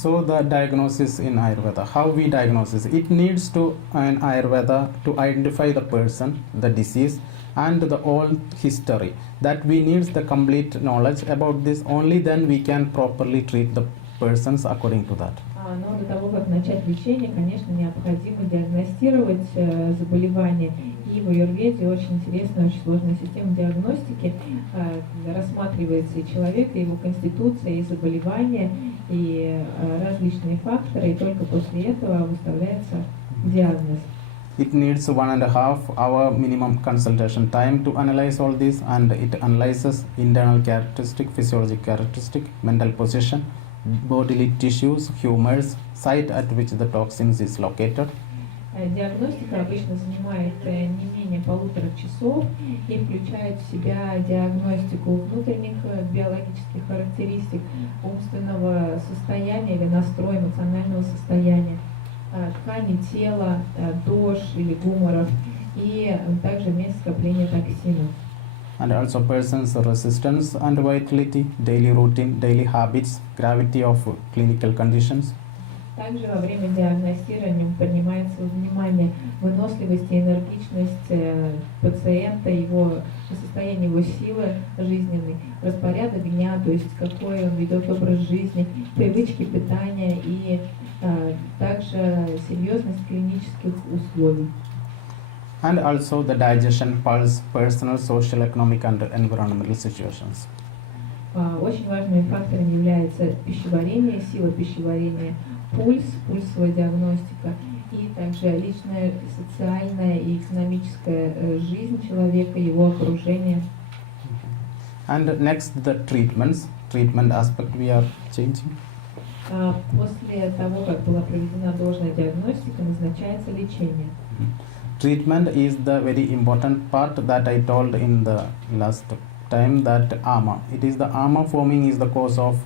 So the diagnosis in Ayurveda, how we diagnose it needs to an Ayurveda to identify the person, the disease, and the old history. That we need the complete knowledge about this. Only then we can properly treat the persons according to that. Но до того, как начать лечение, конечно, необходимо диагностировать заболевание. И в аюрведе очень интересная, очень сложная система диагностики. Рассматривается и человек, и его конституция, и заболевания, и различные факторы, и только после этого выставляется диагноз. It needs 1.5 hour minimum consultation time to analyze all this, and it analyzes internal characteristic, physiological characteristic, mental position, bodily tissues, humors, site at which the toxins is located. Диагностика обычно занимает не менее 1,5 часов и включает в себя диагностику внутренних биологических характеристик, умственного состояния или настроя, эмоционального состояния, тканей тела, дож или гуморов, и также место скопления токсинов. And also person's resistance and vitality, daily routine, daily habits, gravity of clinical conditions. Также во время диагностирования поднимается внимание выносливость и энергичность пациента, его состояние, его силы жизненной, распорядок дня, то есть какой он ведет образ жизни, привычки питания и также серьезность клинических условий. And also the digestion, pulse, personal, social, economic and environmental situations. Очень важными факторами является пищеварение, сила пищеварения, пульс, пульсовая диагностика и также личная, социальная и экономическая жизнь человека, его окружение. And next the treatment aspect we are changing. После того, как была проведена должная диагностика, назначается лечение. Treatment is the very important part that I told in the last time, that ama. It is the ama forming is the cause of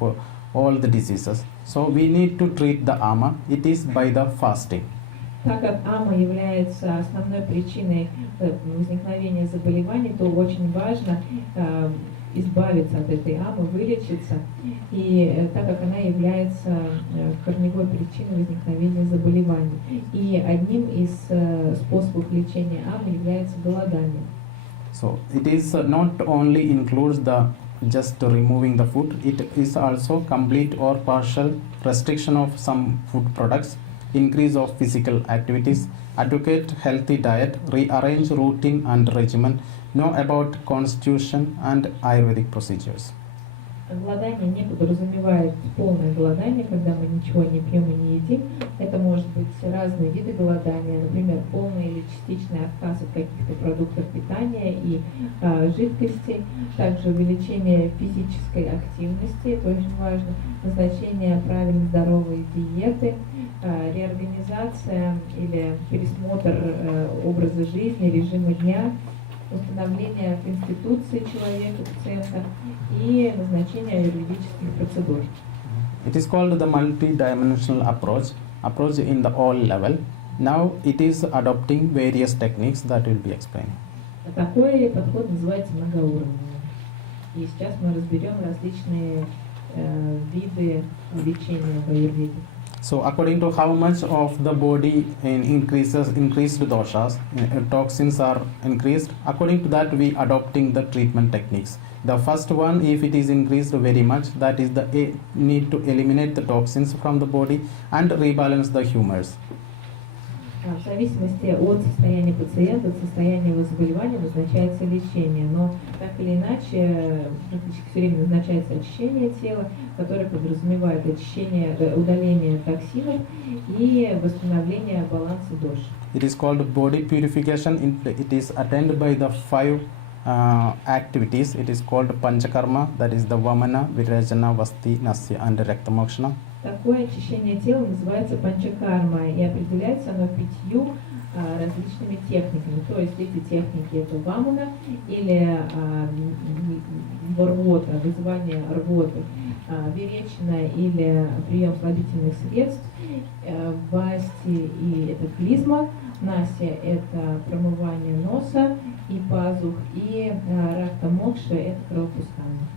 all the diseases. So we need to treat the ama. It is by the fasting. Так как ама является основной причиной возникновения заболеваний, то очень важно избавиться от этой амы, вылечиться, и так как она является корневой причиной возникновения заболеваний. И одним из способов лечения амы является голодание. So it is not only includes the just removing the food, it is also complete or partial restriction of some food products, increase of physical activities, advocate healthy diet, rearrange routine and regimen, know about constitution and Ayurvedic procedures. Голодание не подразумевает полное голодание, когда мы ничего не пьем и не едим. Это может быть разные виды голодания, например, полный или частичный отказ от каких-то продуктов питания и жидкостей. Также увеличение физической активности, это очень важно, назначение правильно здоровой диеты, реорганизация или пересмотр образа жизни, режима дня, установление конституции человека, пациента и назначение аюрведических процедур. It is called the multi-dimensional approach in the all level. Now it is adopting various techniques that will be explained. Такой подход называется многоуровневым. И сейчас мы разберем различные виды лечения в аюрведе. So according to how much of the body increased doshas, toxins are increased, according to that we adopting the treatment techniques. The first one, if it is increased very much, that is the need to eliminate the toxins from the body and rebalance the humors. В зависимости от состояния пациента, от состояния его заболевания назначается лечение, но так или иначе практически все время назначается очищение тела, которое подразумевает очищение, удаление токсинов и восстановление баланса дош. It is called body purification. It is attained by the 5 activities. It is called panchakarma, that is the vamana, virajana, vasti, nasya and raktamokshana. Такое очищение тела называется панчакарма, и определяется оно 5 различными техниками. То есть эти техники это вамана или рвота, вызывание рвоты, веречина или прием слабительных средств, васти и это клизма, насya это промывание носа и пазух, и ракта мокша это кровопускание.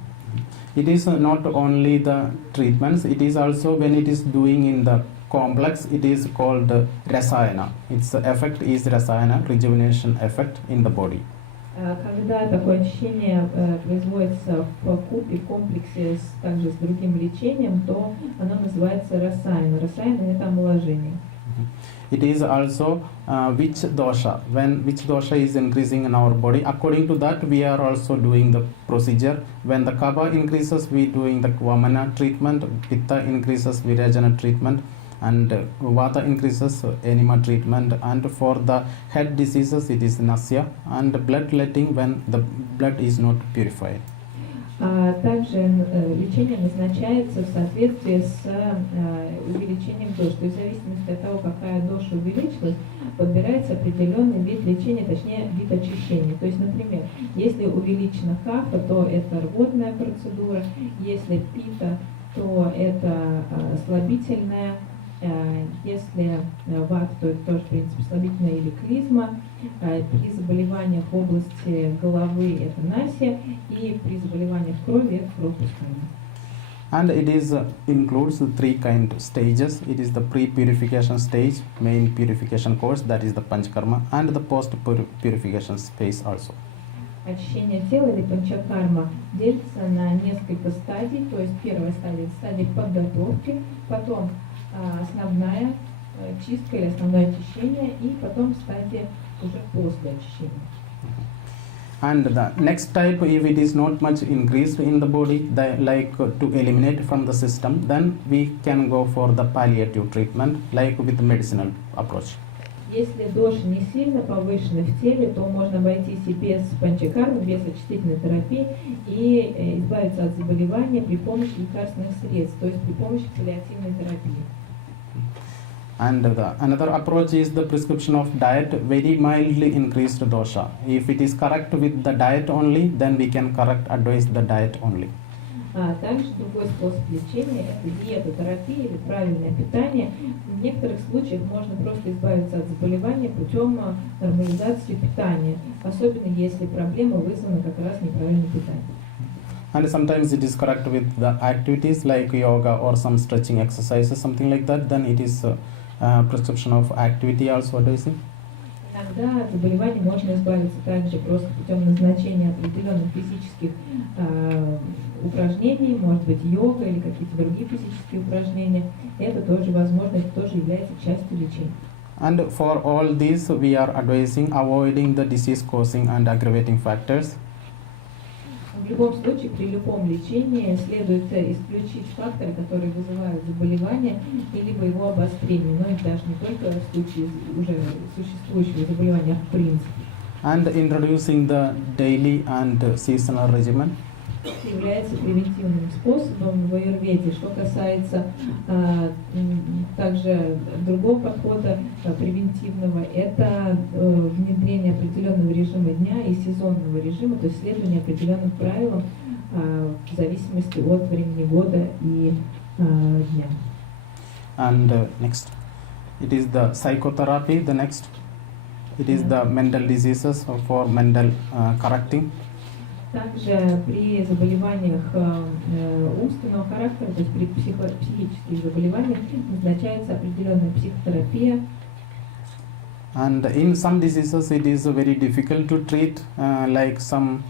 It is not only the treatments, it is also when it is doing in the complex, it is called rasayana. Its effect is rasayana, rejuvenation effect in the body. Когда такое очищение производится в купе, в комплексе также с другим лечением, то оно называется расаяна. Расаяна – это омоложение. It is also which dosha, when which dosha is increasing in our body. According to that, we are also doing the procedure. When the kapha increases, we doing the vamana treatment. Pitta increases, virajana treatment, and vata increases, enema treatment. And for the head diseases, it is nasya and bloodletting when the blood is not purified. Также лечение назначается в соответствии с увеличением доз. То есть в зависимости от того, какая доша увеличилась, подбирается определенный вид лечения, точнее вид очищения. То есть, например, если увеличена кафа, то это рвотная процедура, если пита, то это слабительная, если ват, то это тоже, в принципе, слабительная или клизма. При заболеваниях в области головы это насия, и при заболеваниях крови это кровопускание. And it is includes three kind stages. It is the pre-purification stage, main purification course, that is the panchakarma, and the post-purification phase also. Очищение тела или панчакарма делится на несколько стадий. То есть первая стадия – это стадия подготовки, потом основная чистка или основное очищение, и потом стадия уже после очищения. And the next type, if it is not much increased in the body, like to eliminate from the system, then we can go for the palliative treatment, like with medicinal approach. Если доши не сильно повышены в теле, то можно обойтись и без панчакармы, без очистительной терапии и избавиться от заболевания при помощи лекарственных средств, то есть при помощи паллиативной терапии. And another approach is the prescription of diet, very mildly increased dosha. If it is correct with the diet only, then we can correct advise the diet only. Также другой способ лечения – это диетотерапия или правильное питание. В некоторых случаях можно просто избавиться от заболевания путем нормализации питания, особенно если проблема вызвана как раз неправильным питанием. And sometimes it is correct with the activities like yoga or some stretching exercises, something like that, then it is prescription of activity also advising. Иногда от заболеваний можно избавиться также просто путем назначения определенных физических упражнений, может быть йога или какие-то другие физические упражнения. Это тоже возможно, это тоже является частью лечения. And for all these, we are advising avoiding the disease causing and aggravating factors. В любом случае, при любом лечении следует исключить факторы, которые вызывают заболевание, и либо его обострение, но и даже не только в случае уже существующего заболевания, а в принципе. And introducing the daily and seasonal regimen. Является превентивным способом в аюрведе. Что касается также другого подхода превентивного, это внедрение определенного режима дня и сезонного режима, то есть следование определенным правилам в зависимости от времени года и дня. And next, it is the psychotherapy. The next, it is the mental diseases for mental correcting. Также при заболеваниях умственного характера, то есть при психических заболеваниях, назначается определенная психотерапия. And in some diseases it is very difficult to treat, like some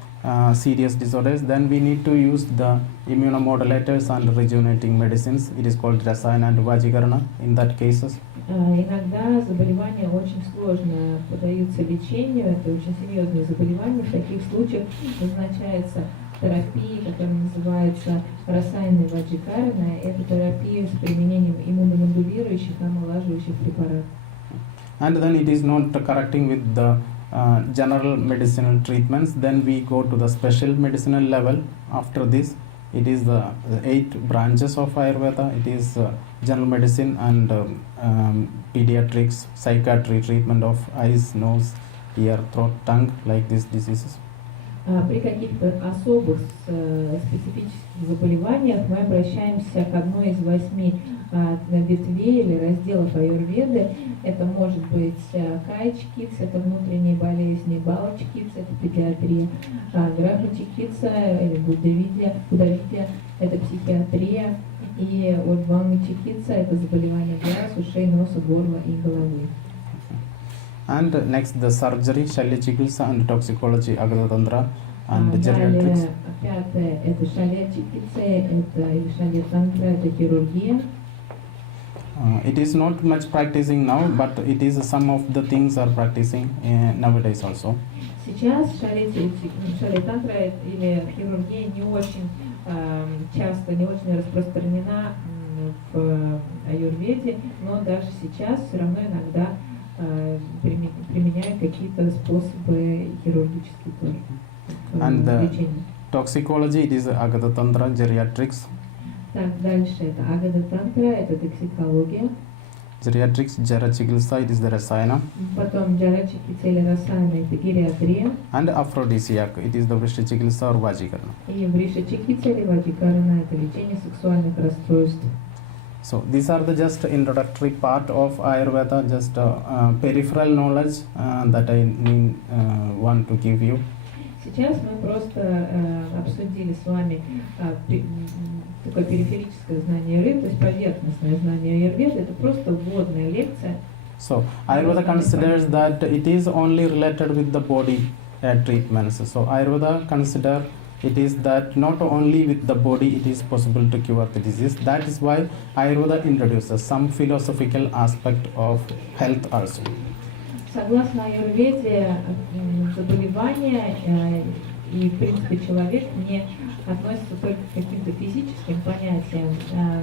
serious disorders, then we need to use the immunomodulators and rejuvenating medicines. It is called rasayana and vajikarana in that cases. Иногда заболевания очень сложно поддаются лечению, это очень серьезные заболевания. В таких случаях назначается терапия, которая называется расаяна и ваджикарана. Это терапия с применением иммуномодулирующих, омолаживающих препаратов. And then it is not correcting with the general medicinal treatments, then we go to the special medicinal level. After this, it is the 8 branches of Ayurveda. It is general medicine and pediatrics, psychiatry, treatment of eyes, nose, ear, throat, tongue, like these diseases. При каких-то особых специфических заболеваниях мы обращаемся к одной из 8 ветвей или разделов аюрведы. Это может быть кай-чикитса, это внутренние болезни, бала-чикитса, это педиатрия, граха-чикитса или будда-видия, это психиатрия, и урбан-чикитса, это заболевания глаз, ушей, носа, горла и головы. And next the surgery, шалья-чикитса and toxicology, агата-тантра and geriatrics. Пятое это шалья-чикитса, это или шалья-тантра, это хирургия. It is not much practicing now, but it is some of the things are practicing nowadays also. Сейчас шалья-тантра или хирургия не очень часто, не очень распространена в аюрведе, но даже сейчас все равно иногда применяют какие-то способы хирургические тоже. And the toxicology, it is агата-тантра, geriatrics. Так, дальше это агата-тантра, это токсикология. Geriatrics, jara-чикитса, it is the rasayana. Потом джара-чикитса или расайна, это гериатрия. And aphrodisiac, it is the vrishya-чикитса or vajjikarana. И вриша-чикитса или ваджикарана, это лечение сексуальных расстройств. So these are the just introductory part of Ayurveda, just peripheral knowledge that I want to give you. Сейчас мы просто обсудили с вами такое периферическое знание аюрведы, то есть поверхностное знание аюрведы. Это просто вводная лекция. So Ayurveda considers that it is only related with the body treatments. So Ayurveda consider it is that not only with the body it is possible to cure the disease. That is why Ayurveda introduces some philosophical aspect of health also. Согласно аюрведе, заболевания и, в принципе, человек не относится только к каким-то физическим понятиям,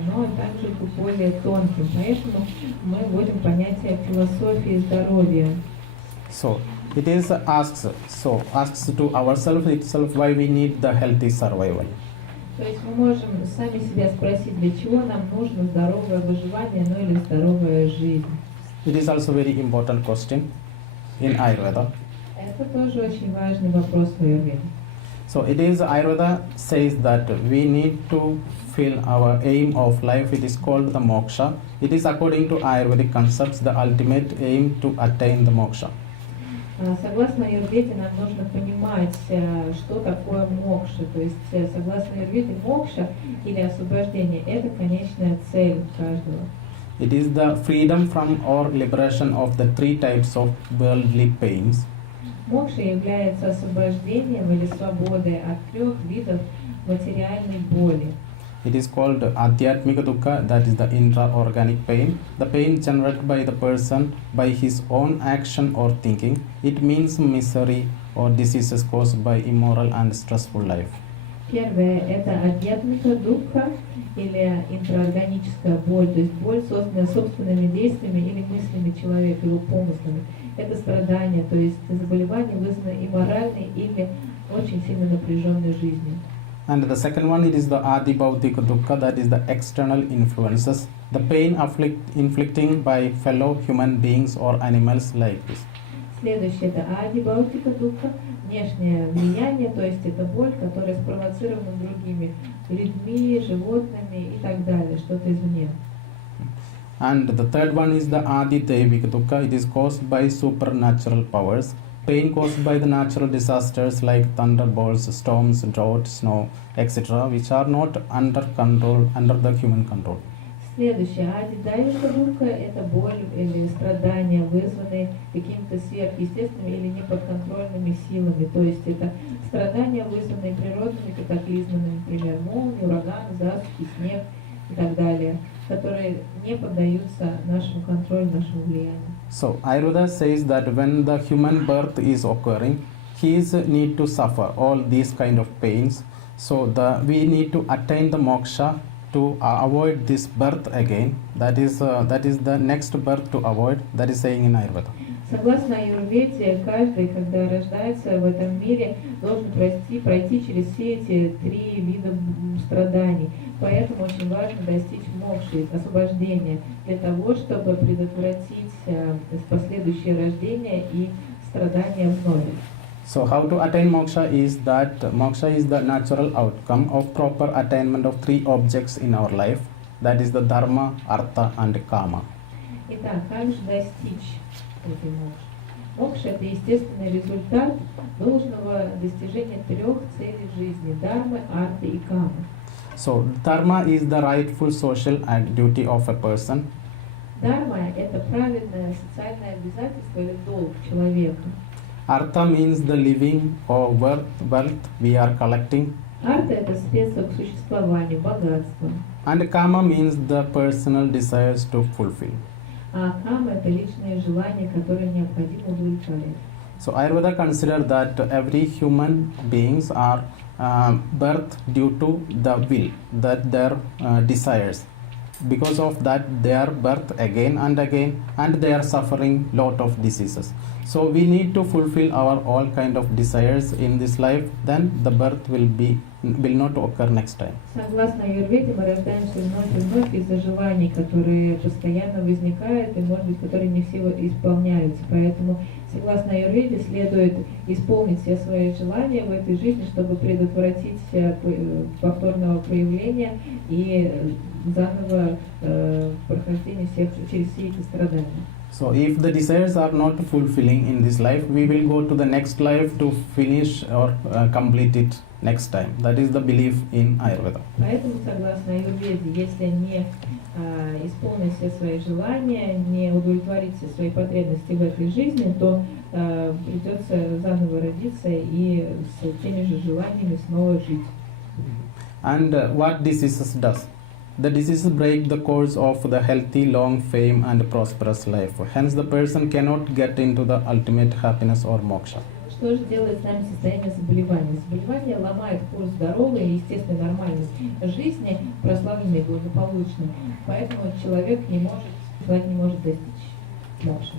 но также к более тонким. Поэтому мы вводим понятие философии здоровья. So it is asks to ourselves itself why we need the healthy survival. То есть мы можем сами себя спросить, для чего нам нужно здоровое выживание, ну или здоровая жизнь. It is also very important question in Ayurveda. Это тоже очень важный вопрос в аюрведе. So it is Ayurveda says that we need to feel our aim of life. It is called the moksha. It is according to Ayurvedic concepts the ultimate aim to attain the moksha. Согласно аюрведе нам нужно понимать, что такое мокша. То есть согласно аюрведе мокша или освобождение – это конечная цель каждого. It is the freedom from or liberation of the 3 types of worldly pains. Мокша является освобождением или свободой от 3 видов материальной боли. It is called adhyatmika dukkha, that is the intra-organic pain, the pain generated by the person by his own action or thinking. It means misery or diseases caused by immoral and stressful life. Первое – это адьятмика дукха или интраорганическая боль, то есть боль, созданная собственными действиями или мыслями человека, его помыслами. Это страдание, то есть заболевание, вызванное имморальной или очень сильно напряженной жизнью. And the second one, it is the adibhautika dukkha, that is the external influences, the pain inflicting by fellow human beings or animals like this. Следующее – это адибхаутика дукха, внешнее влияние, то есть это боль, которая спровоцирована другими людьми, животными и так далее, что-то извне. And the third one is the adidevika dukkha. It is caused by supernatural powers. Pain caused by the natural disasters like thunderbolts, storms, drought, snow, etc., which are not under the human control. Следующее, адидевика дукха – это боль или страдания, вызванные какими-то сверхъестественными или неподконтрольными силами. То есть это страдания, вызванные природными катаклизмами, например, молнии, ураганы, засухи, снег и так далее, которые не поддаются нашему контролю, нашему влиянию. So Ayurveda says that when the human birth is occurring, he is need to suffer all these kind of pains. So we need to attain the moksha to avoid this birth again. That is the next birth to avoid. That is saying in Ayurveda. Согласно аюрведе, каждый, когда рождается в этом мире, должен пройти через все эти 3 вида страданий. Поэтому очень важно достичь мокши, освобождения, для того, чтобы предотвратить последующее рождение и страдания вновь. So how to attain moksha is that moksha is the natural outcome of proper attainment of three objects in our life, that is the dharma, artha and kama. Итак, как же достичь этой мокши? Мокша – это естественный результат должного достижения трех целей жизни – дharмы, арты и камы. So dharma is the rightful social duty of a person. Дharma – это праведное социальное обязательство или долг человека. Artha means the living or wealth we are collecting. Арта – это средство к существованию, богатство. And kama means the personal desires to fulfill. А кама – это личные желания, которые необходимо удовлетворять. So Ayurveda consider that every human beings are birth due to the will, that their desires. Because of that they are birth again and again, and they are suffering lot of diseases. So we need to fulfill our all kind of desires in this life, then the birth will not occur next time. Согласно аюрведе, мы рождаемся вновь и вновь из-за желаний, которые постоянно возникают и, может быть, которые не все исполняются. Поэтому, согласно аюрведе, следует исполнить все свои желания в этой жизни, чтобы предотвратить повторного проявления и заново прохождение через все эти страдания. So if the desires are not fulfilling in this life, we will go to the next life to finish or complete it next time. That is the belief in Ayurveda. Поэтому, согласно аюрведе, если не исполнить все свои желания, не удовлетворить все свои потребности в этой жизни, то придется заново родиться и с теми же желаниями снова жить. And what diseases does? The diseases break the course of the healthy, long, fame and prosperous life. Hence the person cannot get into the ultimate happiness or moksha. Что же делает с нами состояние заболевания? Заболевание ломает курс здоровой и естественной нормальной жизни, прославленной и благополучной. Поэтому человек не может достичь мокши.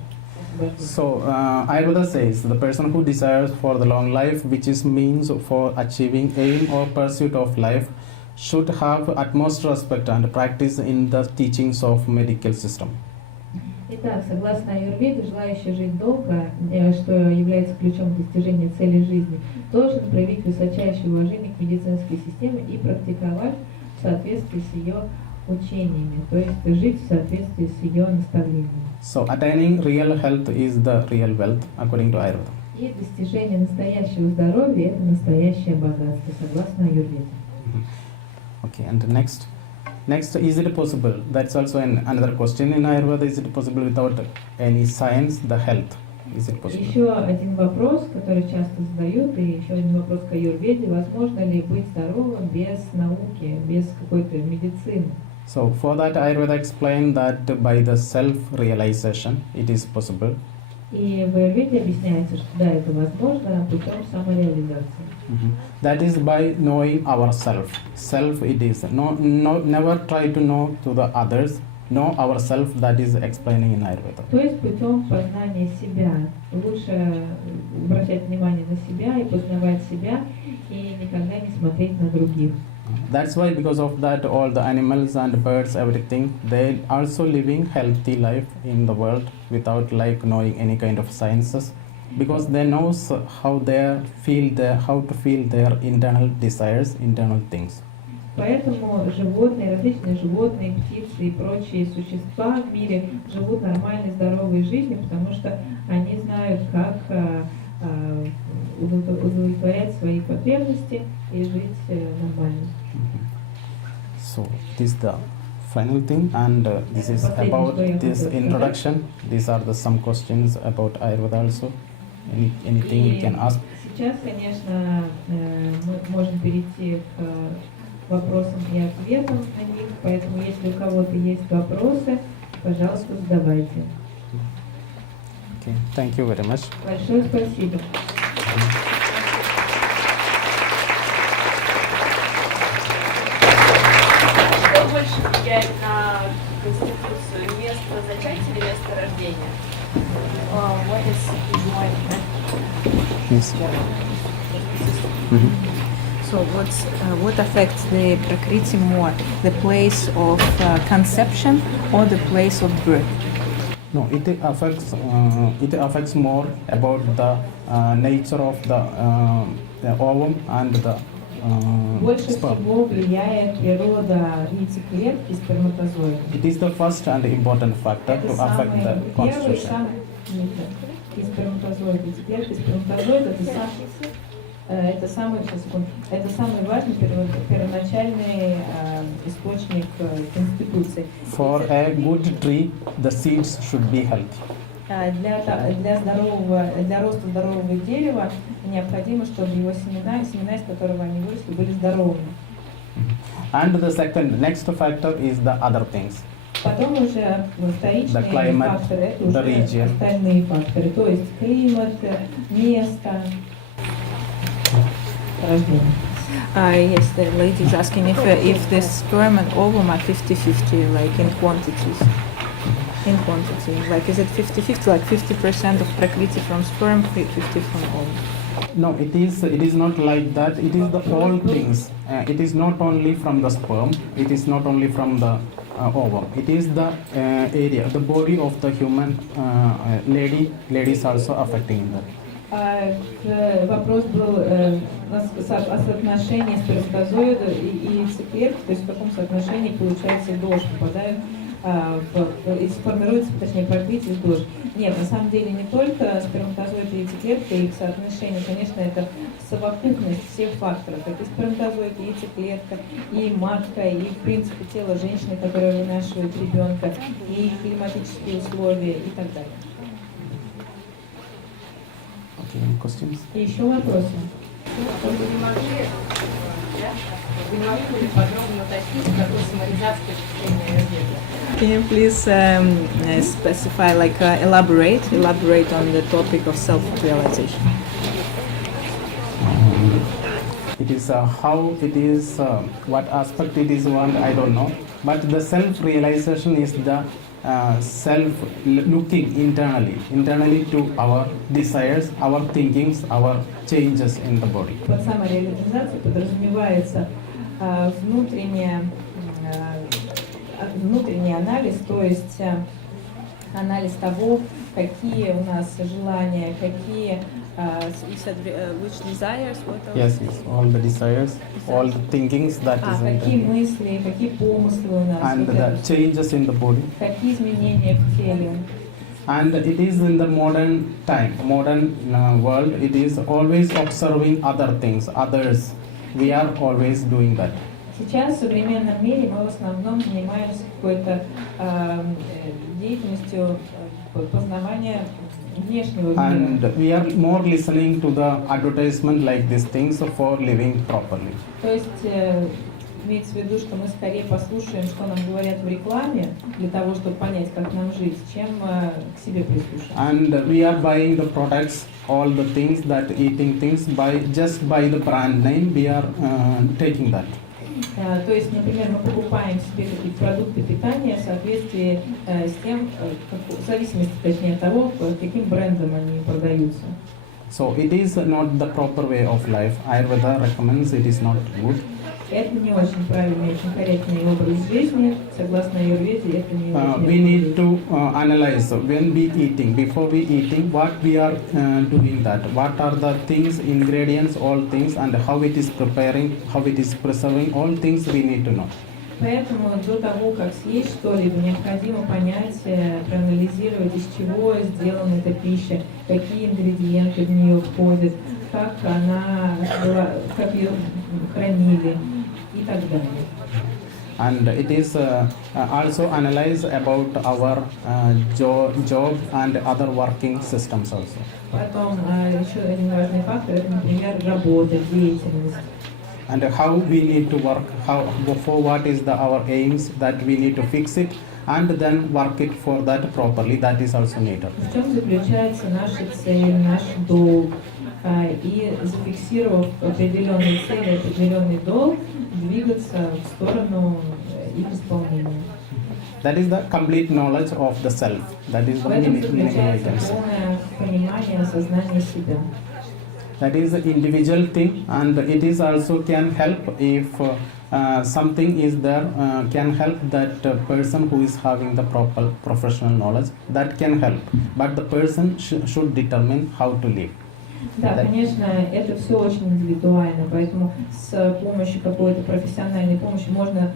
So Ayurveda says the person who desires for the long life, which is means for achieving aim or pursuit of life, should have utmost respect and practice in the teachings of medical system. Итак, согласно аюрведе, желающий жить долго, что является ключом достижения цели жизни, должен проявить высочайшее уважение к медицинской системе и практиковать в соответствии с ее учениями, то есть жить в соответствии с ее наставлениями. So attaining real health is the real wealth according to Ayurveda. И достижение настоящего здоровья – это настоящее богатство, согласно аюрведе. Okay, and next, is it possible? That's also another question in Ayurveda. Is it possible without any science, the health? Is it possible? Еще один вопрос, который часто задают, и еще один вопрос к аюрведе: возможно ли быть здоровым без науки, без какой-то медицины? So for that, Ayurveda explained that by the self-realization, it is possible. И в аюрведе объясняется, что да, это возможно путем самореализации. That is by knowing ourself. Self it is. Never try to know to the others. Know ourself. That is explaining in Ayurveda. То есть путем познания себя. Лучше обращать внимание на себя и познавать себя, и никогда не смотреть на других. That's why, because of that, all the animals and birds, everything, they also living healthy life in the world without knowing any kind of sciences, because they knows how to feel their internal desires, internal things. Поэтому животные, различные животные, птицы и прочие существа в мире живут нормальной, здоровой жизнью, потому что они знают, как удовлетворять свои потребности и жить нормально. So this is the final thing, and this is about this introduction. These are some questions about Ayurveda also. Anything you can ask? Сейчас, конечно, мы можем перейти к вопросам и ответам на них, поэтому если у кого-то есть вопросы, пожалуйста, задавайте. Okay, thank you very much. Большое спасибо. Что больше влияет на конституцию, место зачатия или место рождения? What is more important? Yes. So what affects the Prakriti more, the place of conception or the place of birth? No, it affects more about the nature of the ovum and the Больше sperm. всего влияет природа яйцеклетки и сперматозоида. It is the first and important factor to Это affect самый the первый, constitution. самый и сперматозоид. Яйцеклетка и сперматозоид это самый, это самый важный первоначальный источник конституции. For a good tree, the seeds should be healthy. Для роста здорового дерева необходимо, чтобы его семена, из которого они выросли, были здоровыми. And the next factor is the other things. Потом уже вторичные climate, факторы, это уже region. остальные факторы, то есть климат, место, рождение. Yes, the lady is asking if the sperm and ovum are 50-50, like in quantities. In quantity, like is it 50-50, like 50% of prakriti from sperm, 50 from ovum? No, it is not like that. It is the all things. It is not only from the sperm. It is not only from the ovum. It is the area, the body of the human lady is also affecting that. Вопрос был о соотношении сперматозоида и яйцеклетки, то есть в каком соотношении, получается, ДОЖ попадают, формируется, точнее, праkriti из ДОЖ. Нет, на самом деле не только сперматозоид и яйцеклетка, их соотношение, конечно, это совокупность всех факторов. Это и сперматозоид, и яйцеклетка, и матка, и, в принципе, тело женщины, которая вынашивает ребенка, и климатические условия и так далее. Any questions? И еще вопросы? Вы не могли подробно уточнить, какой самореализация чтения аюрведы? Can you please specify, like elaborate on the topic of self-realization? It is how it is, what aspect it is one, I don't know. But the self-realization is the self-looking internally to our desires, our thinkings, our changes in the body. Под самореализацией подразумевается внутренний анализ, то есть анализ того, какие у нас желания, какие which desires, what else? Yes, all the desires, all the thinkings that is in какие the, мысли, какие помыслы у нас, and вот the это, changes in the body. какие изменения в теле. And it is in the modern time, modern world, it is always observing other things, others. We are always doing that. Сейчас в современном мире мы в основном занимаемся какой-то деятельностью познавания внешнего мира. And we are more listening to the advertisement like these things for living properly. То есть имеется в виду, что мы скорее послушаем, что нам говорят в рекламе, для того, чтобы понять, как нам жить, чем к себе прислушаемся. And we are buying the products, all the things that eating things just by the brand name. We are taking that. То есть, например, мы покупаем себе какие-то продукты питания в соответствии с тем, в зависимости, точнее, от того, каким брендом они продаются. So it is not the proper way of life. Ayurveda recommends it is not good. Это не очень правильный, очень корректный образ жизни. Согласно аюрведе, это не очень. We need to analyze when we eating, before we eating, what we are doing that, what are the things, ingredients, all things, and how it is preparing, how it is preserving, all things we need to know. Поэтому до того, как съесть что-либо, необходимо понять, проанализировать, из чего сделана эта пища, какие ингредиенты в нее входят, как ее хранили и так далее. And it is also analyze about our job and other working systems also. Потом еще один важный фактор, это, например, работа, деятельность. And how we need to work, for what is our aims, that we need to fix it and then work it for that properly, that is also needed. В чем заключается наша цель, наш долг, и зафиксировав определенные цели, определенный долг, двигаться в сторону их исполнения. That is the complete knowledge of the self. That is the В этом meaning I заключается can say. полное понимание, осознание себя. That is an individual thing, and it is also can help if something is there, can help that person who is having the proper professional knowledge, that can help, but the person should determine how to live. Да, конечно, это все очень индивидуально, поэтому с помощью какой-то профессиональной помощи можно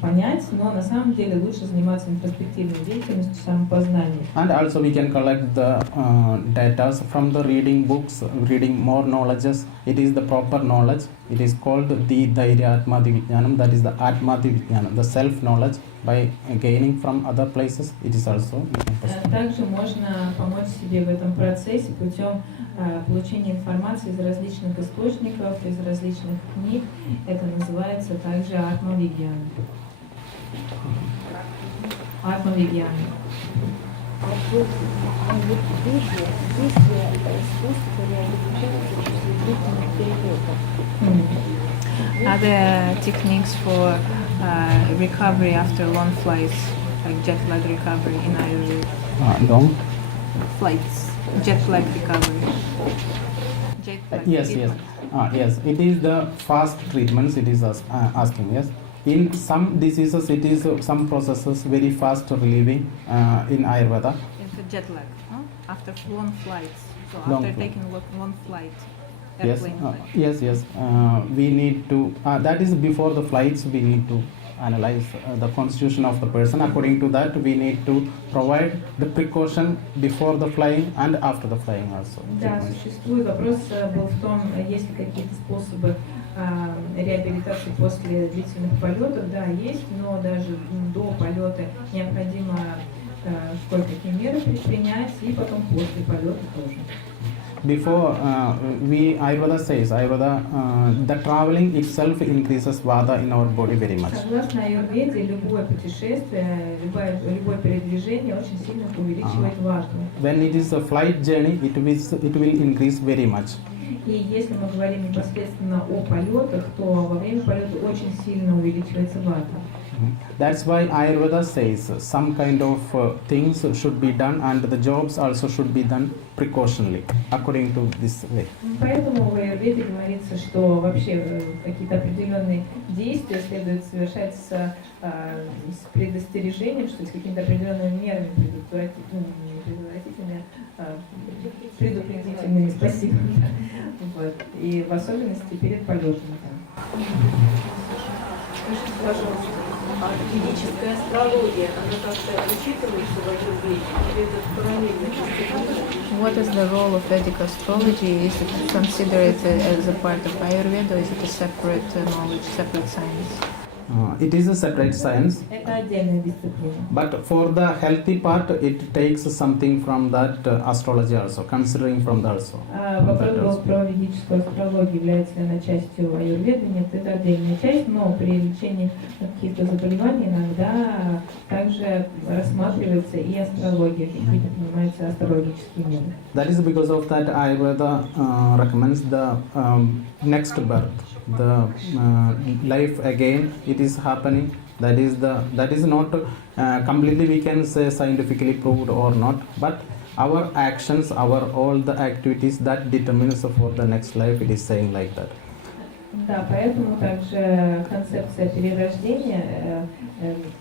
понять, но на самом деле лучше заниматься интроспективной деятельностью, самопознанием. And also we can collect the data from the reading books, reading more knowledges. It is the proper knowledge. It is called the Dhairya Atmadi Vijnanam, that is the Atmadi Vijnanam, the self-knowledge by gaining from other places. It is also Также можно помочь себе в этом процессе путем получения информации из различных источников, из различных книг. Это называется также атма-вигьяна. Атма-вигьяна. Are there techniques for recovery after long flights, like jet lag recovery in Аюрведе? long Flights, jet lag recovery. Jet lag yes, treatment. yes. It is the fast treatments. It is asking. Yes, in some diseases, it is some processes very fast relieving in Ayurveda. It's a jet lag, huh? After long flights. So Long after flight. taking long flight, Yes, airplane flight. yes. We need to. That is before the flights. We need to analyze the constitution of the person. According to that, we need to provide the precaution before the flying and after the flying also. Да, существует. Вопрос был в том, есть ли какие-то способы реабилитации после длительных полетов. Да, есть, но даже до полета необходимо кое-какие меры предпринять, и потом после полета тоже. Before Ayurveda says, the traveling itself increases vata in our body very much. Согласно Аюрведе, любое путешествие, любое передвижение очень сильно увеличивает вату. When it is a flight journey, it will increase very much. И если мы говорим непосредственно о полетах, то во время полета очень сильно увеличивается вата. That's why Ayurveda says some kind of things should be done, and the jobs also should be done precautionally, according to this way. Поэтому в Аюрведе говорится, что вообще какие-то определенные действия следует совершать с предостережением, что с какими-то определенными мерами предупредительными, спасибо. Вот. И в особенности перед полетом. Скажите, пожалуйста, а ведическая астрология, она как-то учитывается в Аюрведе? Или это параллельно? What is the role of Vedic astrology? Is it considered as a part of Ayurveda, or is it a separate knowledge, separate science? It is a separate science. Это отдельная дисциплина. But for the healthy part, it takes something from that astrology also, considering from that also. Вопрос был про ведическую астрологию, является ли она частью аюрведы. Нет, это отдельная часть, но при лечении каких-то заболеваний иногда также рассматривается и астрология, какие-то принимаются астрологические меры. That is because of that Ayurveda recommends the next birth, the life again. It is happening. That is not completely we can say scientifically proved or not, but our actions, all the activities that determines for the next life. It is saying like that. Да, поэтому также концепция перерождения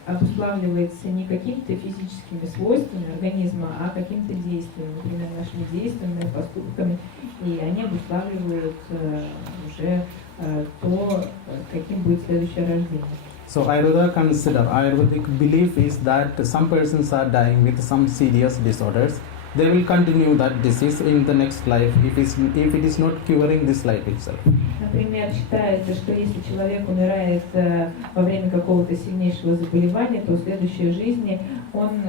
обуславливается не какими-то физическими свойствами организма, а какими-то действиями, например, нашими действиями, поступками, и они обуславливают уже то, каким будет следующее рождение. So Ayurvedic belief is that some persons are dying with some serious disorders. They will continue that disease in the next life if it is not curing this life itself. Например, считается, что если человек умирает во время какого-то сильнейшего заболевания, то в следующей жизни он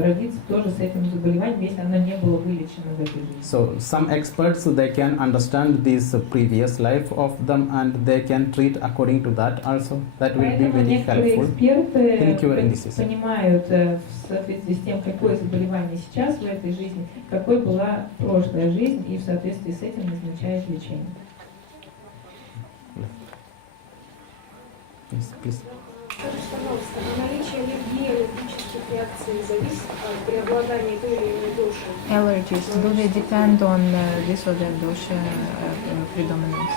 родится тоже с этим заболеванием, если оно не было вылечено в этой жизни. So some experts, they can understand this previous life of them and they can treat according to that also. That will be very helpful in curing disease. Понимают в соответствии с тем, какое заболевание сейчас в этой жизни, какой была прошлая жизнь, и в соответствии с этим назначают лечение. Please. Скажите, пожалуйста, наличие аллергии, аллергических реакции зависят от преобладания той или иной души? Allergies, do they depend on this or that dosha predominance?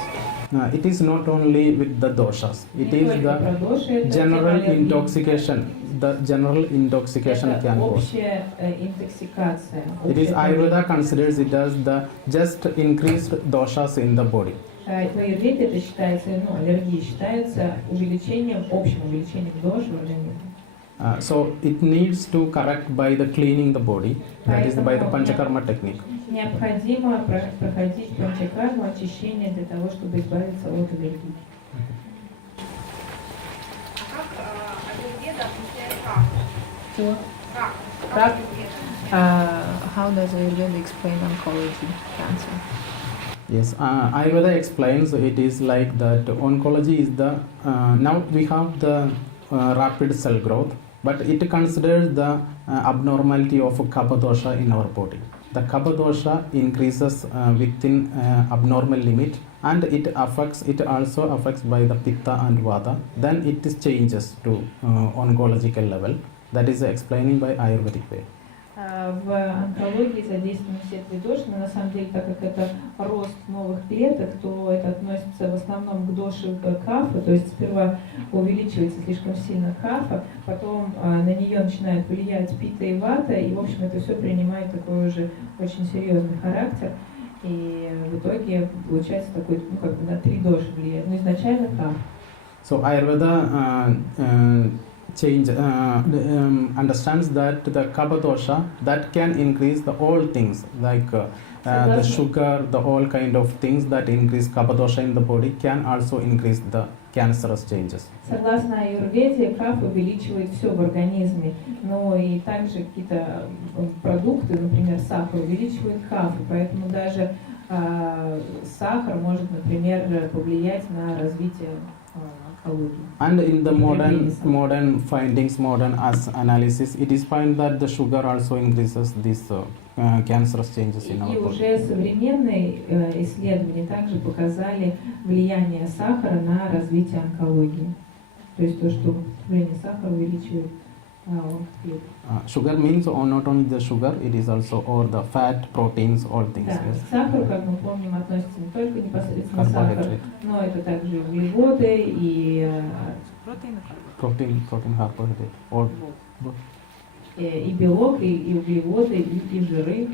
It is not only with the doshas. It Не is только про the доши, это general тема аллергии. intoxication. The general intoxication Это can cause. общая интоксикация. It is Ayurveda considers it as the just increased doshas in the body. В аюрведе это считается, ну, аллергия считается увеличением, общим увеличением дош в организме. So it needs to correct by the cleaning the body, that is by the panchakarma technique. Необходимо проходить панчакарму, очищение для того, чтобы избавиться от аллергии. А как аюрведа объясняет рак? Чего? Рак. Рак. How does Ayurveda explain oncology, cancer? Yes, Ayurveda explains it is like that oncology is the, now we have the rapid cell growth, but it considers the abnormality of kapha dosha in our body. The kapha dosha increases within abnormal limit, and it also affects by the pitta and vata. Then it is changes to oncological level. That is explaining by Ayurvedic way. В онкологии задействованы все три доши, но на самом деле, так как это рост новых клеток, то это относится в основном к доше кафа, то есть сперва увеличивается слишком сильно кафа, потом на нее начинает влиять пита и вата, и в общем это все принимает такой уже очень серьезный характер, и в итоге получается такой, ну как бы на три доши влияет, но изначально каф. So Ayurveda understands that the kapha dosha that can increase the all things like the sugar, the all kind of things that increase kapha dosha in the body can also increase the cancerous changes. Согласно аюрведе, каф увеличивает все в организме, но и также какие-то продукты, например, сахар, увеличивают каф, и поэтому даже сахар может, например, повлиять на развитие онкологии. And in the modern findings, modern analysis, it is found that the sugar also increases these cancerous changes in our И body. уже современные исследования также показали влияние сахара на развитие онкологии. То есть то, что употребление сахара увеличивает онкоклетки. Sugar means not only the sugar, it is also all the fat, proteins, all things. Да, Yes. к сахару, как мы помним, относится не только непосредственно сахар, Carbohydrate. но это также углеводы и Protein, carbohydrate, all. и белок, и углеводы, и жиры.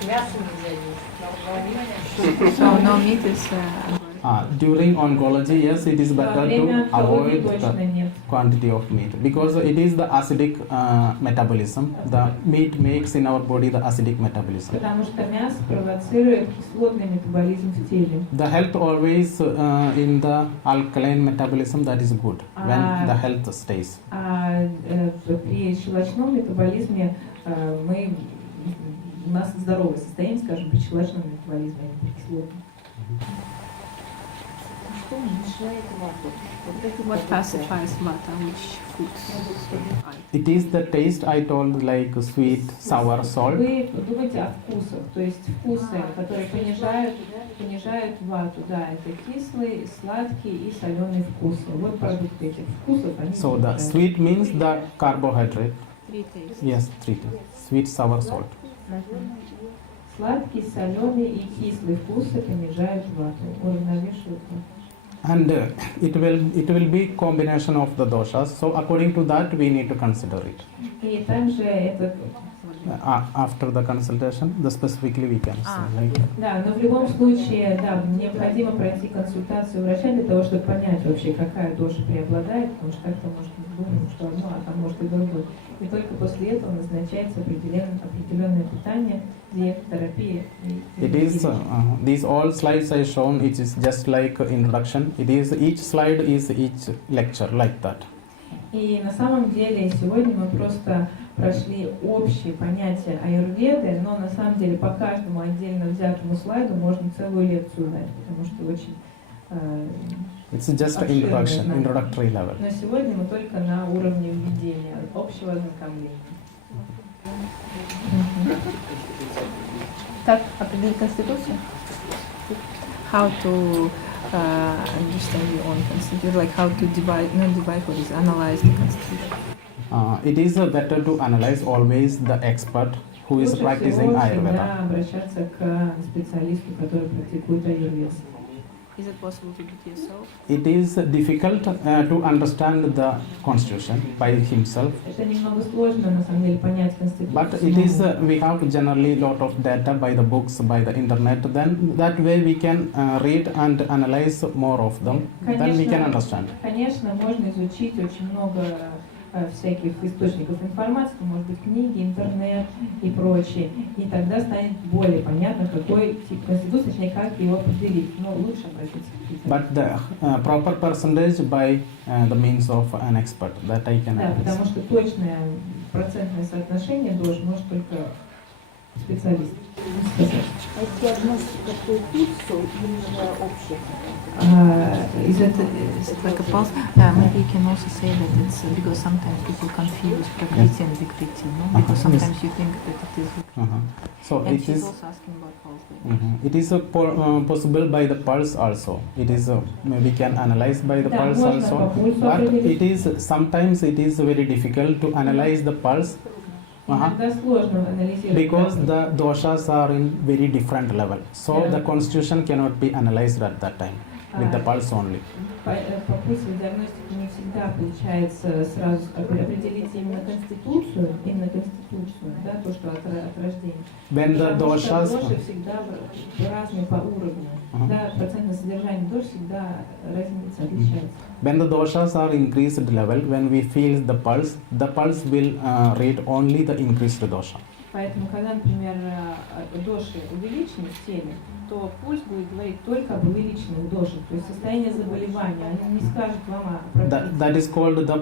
С мясом нельзя есть. So no meat is During oncology, yes, it is Во better время to онкологии avoid точно the нет. quantity of meat because it is the acidic metabolism. The meat makes in our body the acidic metabolism. Потому что мясо провоцирует кислотный метаболизм в теле. The health always in the alkaline metabolism, that is good when the health stays. А при щелочном метаболизме у нас здоровое состояние, скажем, при щелочном метаболизме, а не при кислотном. Что мешает вату? what pacifies vata, which foods? It is the taste I told, like sweet, sour, salt. Вы думаете о вкусах, то есть вкусы, которые понижают вату, да, это кислый, сладкий и соленый вкусы. Вот продукты этих вкусов, они So the понижают. sweet means the carbohydrate. Three tastes. Yes, three things. Sweet, sour, salt. Сладкий, соленый и кислый вкусы понижают вату, уравновешивают вату. And it will be combination of the doshas. So according to that, we need to consider it. И также это, After the consultation, the specifically we can say. Like, да, но в любом случае, да, необходимо пройти консультацию врача для того, чтобы понять вообще, какая доша преобладает, потому что как-то может думать, что одно, а там может и другое. И только после этого назначается определенное питание, диета, терапия. it is these all slides I shown. It is just like introduction. It is each slide is each lecture like that. И на самом деле сегодня мы просто прошли общие понятия аюрведы, но на самом деле по каждому отдельно взятому слайду можно целую лекцию дать, потому что очень It's just an introduction, introductory level. Но сегодня мы только на уровне введения, общего ознакомления. Так определить конституцию? How to understand your own constitution, like how to divide, not divide, what is analyze the constitution? It is better to analyze always the expert who is Лучше practicing всего Ayurveda. всегда обращаться к специалисту, который практикует аюрведу. Is it possible to do it yourself? It is difficult to understand the constitution by himself, Это немного сложно, на самом деле, понять конституцию. but it is we have generally lot of data by the books, by the internet. Then that way we can read and analyze more of them. Then we can understand. Конечно, можно изучить очень много всяких источников информации, может быть, книги, интернет и прочее, и тогда станет более понятно, какой тип конституции, точнее, как его определить, но лучше обратиться к специалисту. But the proper percentage by the means of an expert that I can Да, analyze. потому что точное процентное соотношение ДОЖ может только специалист сказать. Диагностика по курсу или же общая? Is it like a pulse? Maybe you can also say that it's because sometimes people confuse prakriti and vikriti, no? Because sometimes you think that it is vikriti. So And it she's is. also asking about pulse. It is possible by the pulse also. It is we can analyze by the Да, pulse можно also, по пульсу but определить. it is sometimes it is very difficult to analyze the pulse Иногда сложно анализировать. because the doshas are in very different level. So Yeah. the constitution cannot be analyzed at that time with the pulse only. По пульсовой диагностике не всегда получается сразу определить именно конституцию, да, то, что от рождения. When the Потому что doshas доши всегда разные по уровню. Да, процентное содержание дош всегда разница, отличается. when the doshas are increased level, when we feel the pulse will read only the increased dosha. Поэтому, когда, например, доши увеличены в теле, то пульс будет говорить только об увеличенных дошах, то есть состояние заболевания. Они не скажут вам о That is called the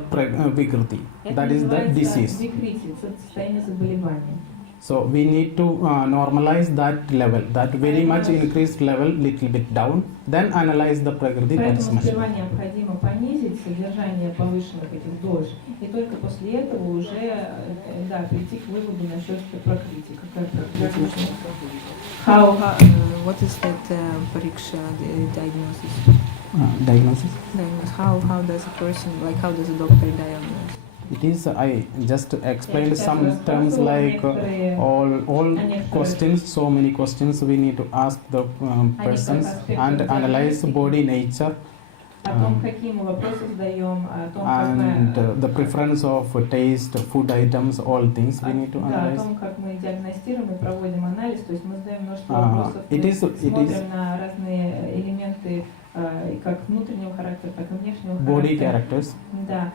vikriti. That is the disease. Викрити, это состояние заболевания. So we need to normalize that level, that very much increased level, little bit down, then analyze the prakriti. That is Поэтому much. сперва необходимо понизить содержание повышенных этих дош, и только после этого уже прийти к выводу насчет пракрити. Какая пракрити? What is that pariksha diagnosis? Diagnosis. How does a person, like how does a doctor diagnose? It is, I just explained some terms like all questions, so many questions we need to ask the persons and analyze body nature О том, каким мы вопросы задаем, о том, and the preference of taste, food items, all things we need to о analyze. том, как мы диагностируем и проводим анализ, то есть мы задаем множество вопросов, смотрим на разные элементы, как внутреннего характера, так и внешнего Body характера. characters. Да,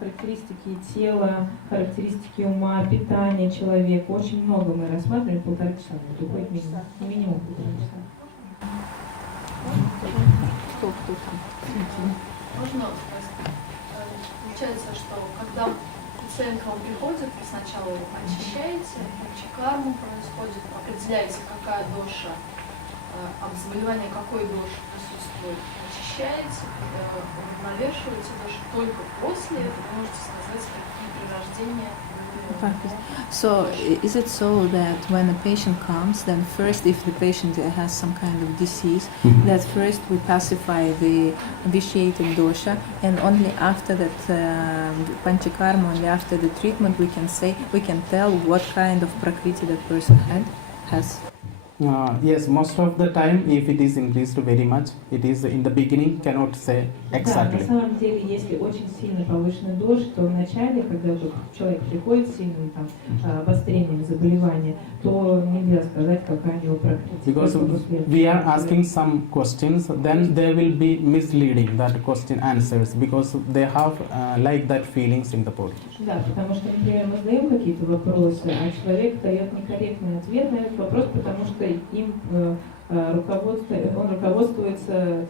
характеристики тела, характеристики ума, питания человека. Очень много мы рассматриваем, 1,5 часа. Это уходит минимум 1,5 часа. Можно спросить? Получается, что когда пациент к вам приходит, вы сначала его очищаете, карму происходит, определяете, какая доша, заболевание какой доши присутствует, очищаете, навешиваете доши, только после этого вы можете сказать, какие при рождении. So, is it so that when a patient comes, then first, if the patient has some kind of disease, that first we pacify the vitiated dosha, and only after that panchakarma, only after the treatment, we can tell what kind of prakriti that person has. Yes, most of the time, if it is increased very much, it is in the beginning cannot say exactly. Да, на самом деле, если очень сильно повышенный доши, то вначале, когда человек приходит с сильным обострением заболевания, то нельзя сказать, какая у него практика. Because we are asking some questions, then there will be misleading that question answers because they have like that feelings in the body. Да, потому что, например, мы задаем какие-то вопросы, а человек дает некорректный ответ на этот вопрос, потому что он руководствуется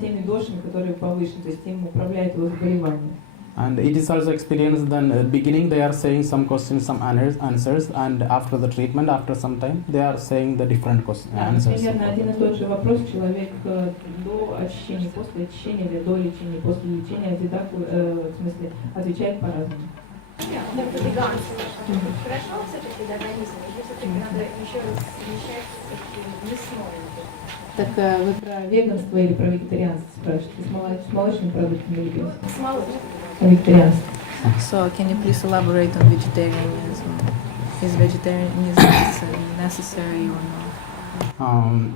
теми дошами, которые повышены, то есть им управляет его заболевание. And it is also experienced that at the beginning they are saying some questions, some answers, and after the treatment, after some time, they are saying the different answers. Примерно один и тот же вопрос человек до очищения, после очищения или до лечения, после лечения в смысле, отвечает по-разному. Это веганство. Хорошо все-таки для организма? Или все-таки надо еще раз совмещать с таким мясной? Так вы про веганство или про вегетарианство спрашиваете? С молочными продуктами или без? С молочным. Вегетарианство. So can you please elaborate on vegetarianism? Is vegetarianism necessary or not?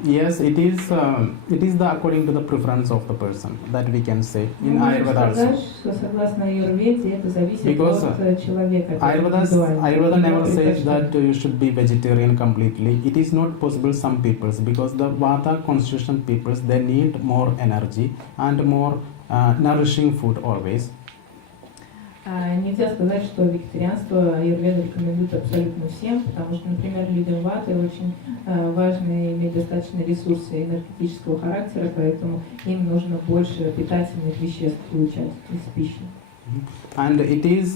Yes, it is the according to the preference of the person that we can say in Ayurveda also. Что согласно аюрведе это зависит Because от человека. Ayurveda never says that you should be vegetarian completely. It is not possible some peoples because the Vata constitution peoples they need more energy and more nourishing food always. Нельзя сказать, что вегетарианство аюрведа рекомендует абсолютно всем, потому что, например, людям ваты очень важно иметь достаточно ресурсы энергетического характера, поэтому им нужно больше питательных веществ получать из пищи. And it is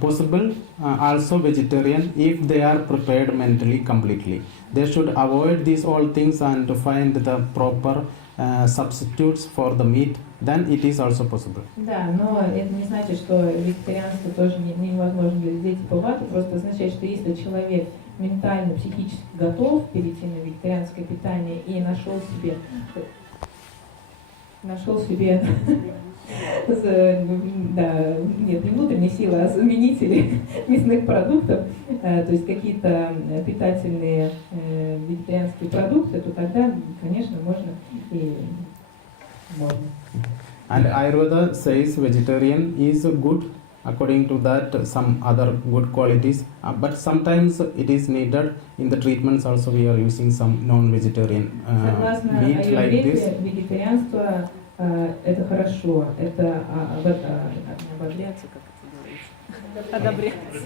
possible also vegetarian if they are prepared mentally completely. They should avoid these all things and find the proper substitutes for the meat. Then it is also possible. Да, но это не значит, что вегетарианство тоже невозможно для людей типа ваты, просто означает, что если человек ментально, психически готов перейти на вегетарианское питание и нашел себе да, нет, не внутренние силы, а заменители мясных продуктов, то есть какие-то питательные вегетарианские продукты, то тогда, конечно, можно. And Ayurveda says vegetarian is good according to that some other good qualities, but sometimes it is needed in the treatments also we are using some non-vegetarian meat like this. Вегетарианство это хорошо, это ободряется, как это говорится? Одобряется.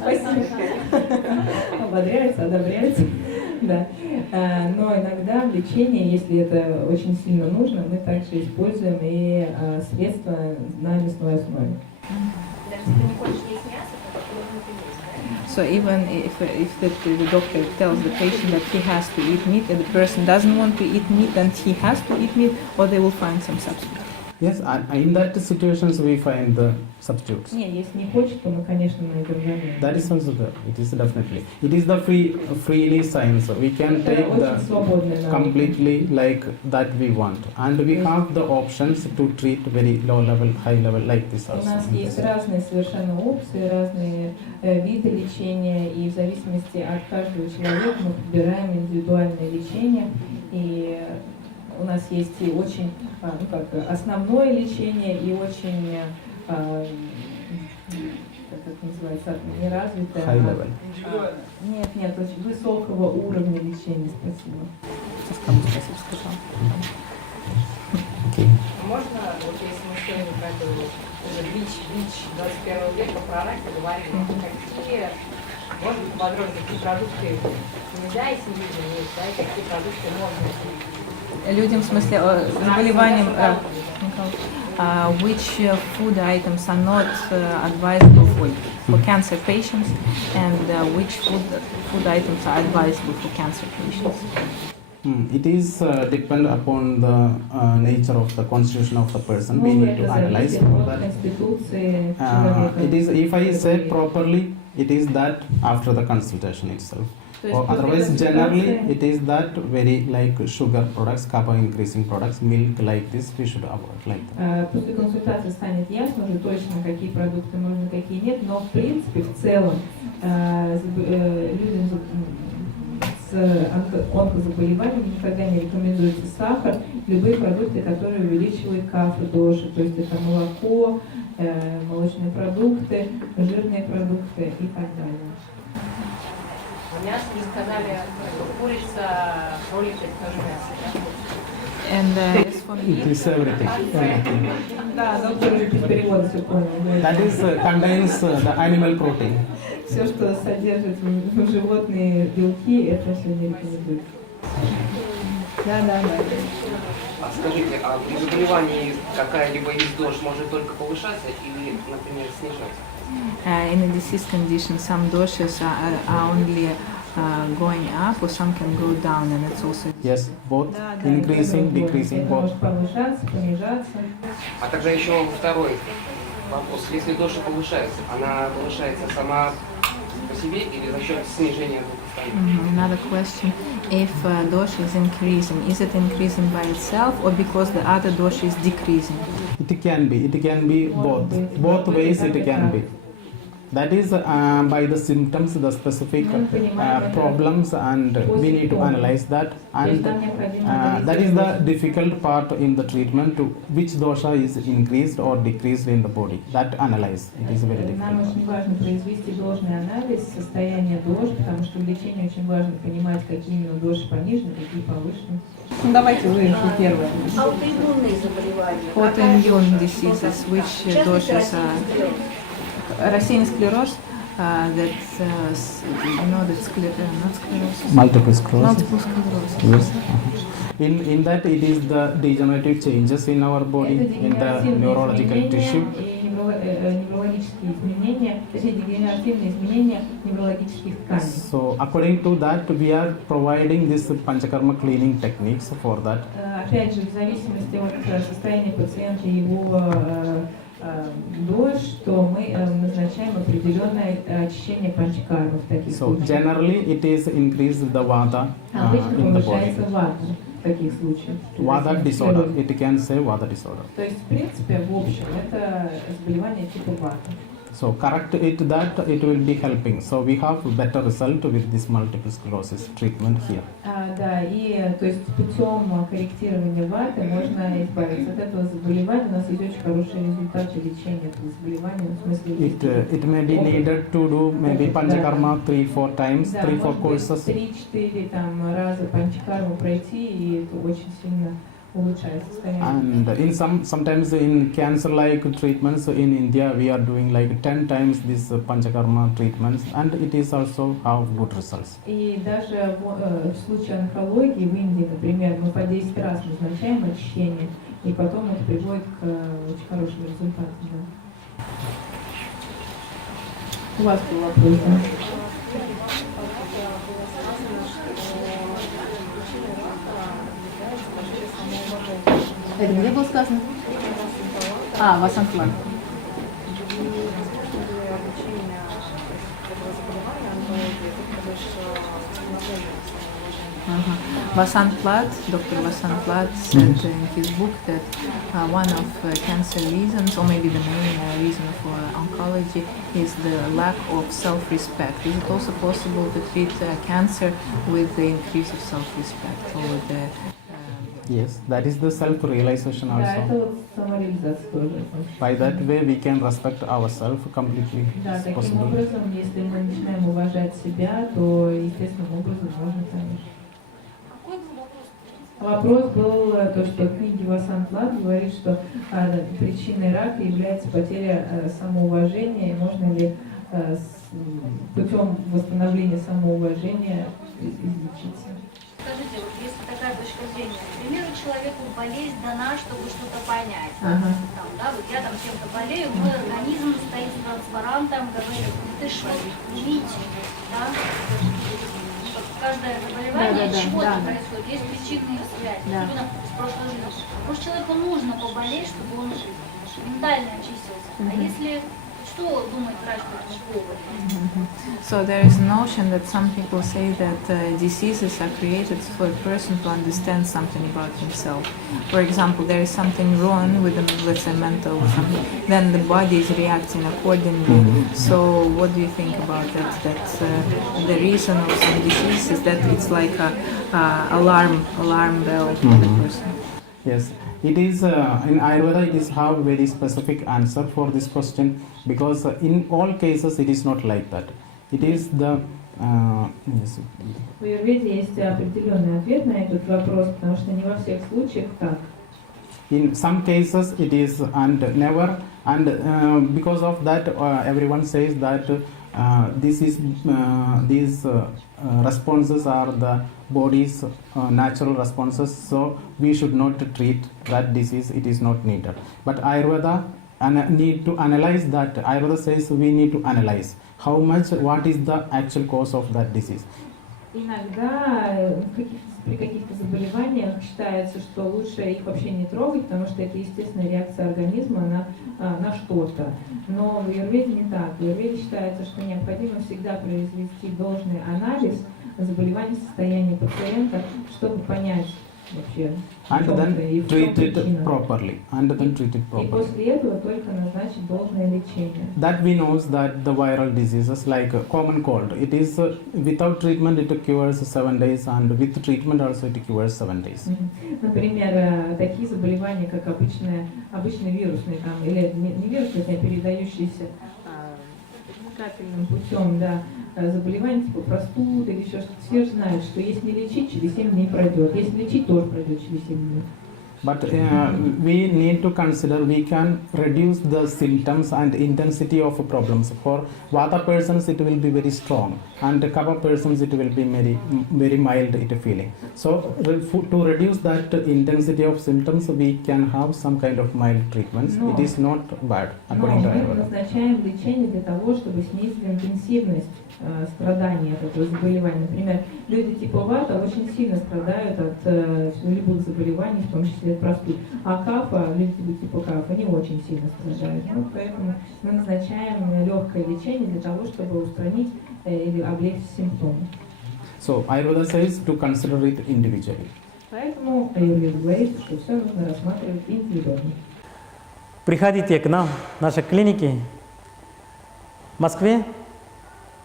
Спасибо. Ободряется, одобряется. Да. Но иногда в лечении, если это очень сильно нужно, мы также используем и средства на мясной основе. Даже если ты не хочешь есть мясо, то нужно это есть, да? So even if the doctor tells the patient that he has to eat meat and the person doesn't want to eat meat, then he has to eat meat, or they will find some substitute. Yes, in that situations we find the substitutes. Не, если не хочет, то мы, конечно, найдем замену. That is also there. It is definitely. It is the freely science. We can take the completely like that we want, and we have the options to treat very low level, high level like this also. У нас есть разные совершенно опции, разные виды лечения, и в зависимости от каждого человека мы подбираем индивидуальное лечение. И у нас есть и очень основное лечение, и очень как это называется, неразвитое. High level. Нет, очень высокого уровня лечения. Спасибо. Спасибо, сказал. Okay. Можно, вот если мы сегодня про это уже бич 21 века, про рак поговорим, какие, можно поподробнее, какие продукты нельзя если людям есть, да, и какие продукты можно есть? Людям, в смысле, заболеванием, which food items are not advisable for cancer patients, and which food items are advisable for cancer patients? It is depend upon the nature of the constitution of the person. We need to analyze for that. It is, if I say properly, it is that after the consultation itself. Or otherwise, generally, it is that very like sugar products, carbo increasing products, milk like this, we should avoid like that. После консультации станет ясно уже точно, какие продукты можно, какие нет, но в принципе, в целом, людям с онкозаболеваниями никогда не рекомендуется сахар, любые продукты, которые увеличивают кафы, доши, то есть это молоко, молочные продукты, жирные продукты и так далее. Мясо, вы сказали, курица, кролик, это тоже мясо, да? And as for It meat, is everything. Да, доктор уже без перевода все понял. That is contains the animal protein. Все, что содержит животные белки, это все не рекомендуется. Да. А скажите, а при заболевании какая-либо из дож может только повышаться или, например, снижаться? in a disease condition, some doshas are only going up, or some can go down, and it's also. Yes, both increasing, decreasing, both. Может повышаться, понижаться. А тогда еще второй Вопрос. Если доша повышается, она повышается сама по себе или за счет снижения двух остальных? Another question: if dosha is increasing, is it increasing by itself or because the other dosha is decreasing? It can be both ways it can be. That is by the symptoms, the specific problems, and we need to analyze that, and that is the difficult part in the treatment, to which dosha is increased or decreased in the body. That analyze, it is very Нам difficult. очень важно произвести должный анализ состояния дош, потому что в лечении очень важно понимать, какие именно доши понижены, какие повышены. Ну, давайте вы первое. Аутоиммунные заболевания. Autoimmune diseases, which doshas are рассеянный склероз, that's not sclerosis. Multiple sclerosis. Multiple sclerosis. Yes. In that it is the degenerative changes in our body, in the neurological tissue. Неврологические изменения, точнее дегенеративные изменения неврологических тканей. So according to that, we are providing this panchakarma cleaning techniques for that. Опять же, в зависимости от состояния пациента и его дош, что мы назначаем определенное очищение панчакармы в таких So случаях. generally it is increase the vata Обычно in the body. повышается вата в таких случаях. Vata disorder, it can say vata disorder. То есть, в принципе, в общем, это заболевание типа вата. So correct it that it will be helping. So we have better result with this multiple sclerosis treatment here. Да, и то есть путем корректирования ваты можно избавиться от этого заболевания. У нас есть очень хорошие результаты лечения этого заболевания, в смысле It may be needed to do maybe panchakarma 3-4 times, да, 3-4 может быть, courses. 3-4 раза панчакарму пройти, и это очень сильно улучшает состояние. And sometimes in cancer-like treatments in India, we are doing like 10 times this panchakarma treatments, and it is also have good results. И даже в случае онкологии в Индии, например, мы по 10 раз назначаем очищение, и потом это приводит к очень хорошим результатам. Да. У вас был вопрос, да? Это где было сказано? Васантлан. Dr. Vasant Plat said in his book that one of cancer reasons, or maybe the main reason for oncology, is the lack of self-respect. Is it also possible to treat cancer with the increase of self-respect, or with the Yes, that is the self-realization Да, это also. вот самореализация тоже. By that way, we can respect ourselves completely. Да, It's таким possible. образом, если мы начинаем уважать себя, то естественным образом можно, конечно. Какой был вопрос? Вопрос был то, что в книге Васант Пlat говорит, что причиной рака является потеря самоуважения, и можно ли путем восстановления самоуважения излечиться. Скажите, вот если такая точка зрения, к примеру, человеку болезнь дана, чтобы что-то понять. Ага. Там, да, вот я там чем-то болею, мой организм стоит с транспарантом, говорит, ты что, видите, да? Вот каждое заболевание Да, чего-то да. происходит, есть причинные связи, Да. особенно с прошлой жизни. Может, человеку нужно поболеть, чтобы он ментально очистился. А если, что думает врач по этому поводу? So there is a notion that some people say that diseases are created for a person to understand something about himself. For example, there is something wrong with the, let's say, mental or something, then the body is reacting accordingly. So what do you think about that? That the reason of some disease is that it's like a alarm bell for the person. Yes, it is in Ayurveda. It is have very specific answer for this question, because in all cases it is not like that. It is the yes. В Аюрведе есть определенный ответ на этот вопрос, потому что не во всех случаях так. In some cases it is and never, and because of that everyone says that these responses are the body's natural responses, so we should not treat that disease. It is not needed. But Ayurveda need to analyze that. Ayurveda says we need to analyze how much, what is the actual cause of that disease. Иногда при каких-то заболеваниях считается, что лучше их вообще не трогать, потому что это естественная реакция организма на что-то. Но в аюрведе не так. В аюрведе считается, что необходимо всегда произвести должный анализ заболевания, состояния пациента, чтобы понять вообще, and then treat it properly. И после этого только назначить должное лечение. That we knows that the viral diseases like common cold, it is without treatment it cures 7 days, and with treatment also it cures 7 days. Например, такие заболевания, как обычные вирусные, там, или не вирусные, а передающиеся капельным путем, да, заболевания типа простуды или еще что-то, все знают, что если не лечить, через 7 дней пройдет. Если лечить, тоже пройдет через 7 дней. But we need to consider we can reduce the symptoms and intensity of problems. For Vata persons it will be very strong, and Kapha persons it will be very mild it feeling. So to reduce that intensity of symptoms we can have some kind of mild treatments. It is not bad according to мы Аюрведа. назначаем лечение для того, чтобы снизить интенсивность страданий от этого заболевания. Например, люди типа Вата очень сильно страдают от любых заболеваний, в том числе от простуд. А Кафа, люди типа Кафа, не очень сильно страдают. Ну, поэтому мы назначаем легкое лечение для того, чтобы устранить или облегчить симптомы. So Ayurveda says to consider it individually. Поэтому Аюрведа говорит, что все нужно рассматривать индивидуально. Приходите к нам в наши клиники в Москве.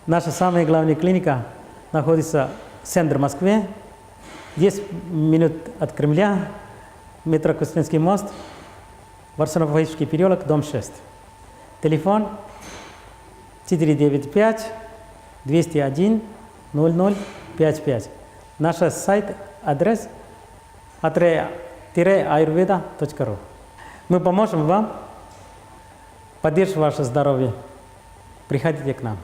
Наша самая главная клиника находится в центре Москвы, 10 минут от Кремля, метро Кустинский мост, Варсонофовский переулок, дом 6. Телефон 495-201-0055. Наш сайт, адрес atre-ayurveda.ru. Мы поможем вам поддерживать ваше здоровье. Приходите к нам.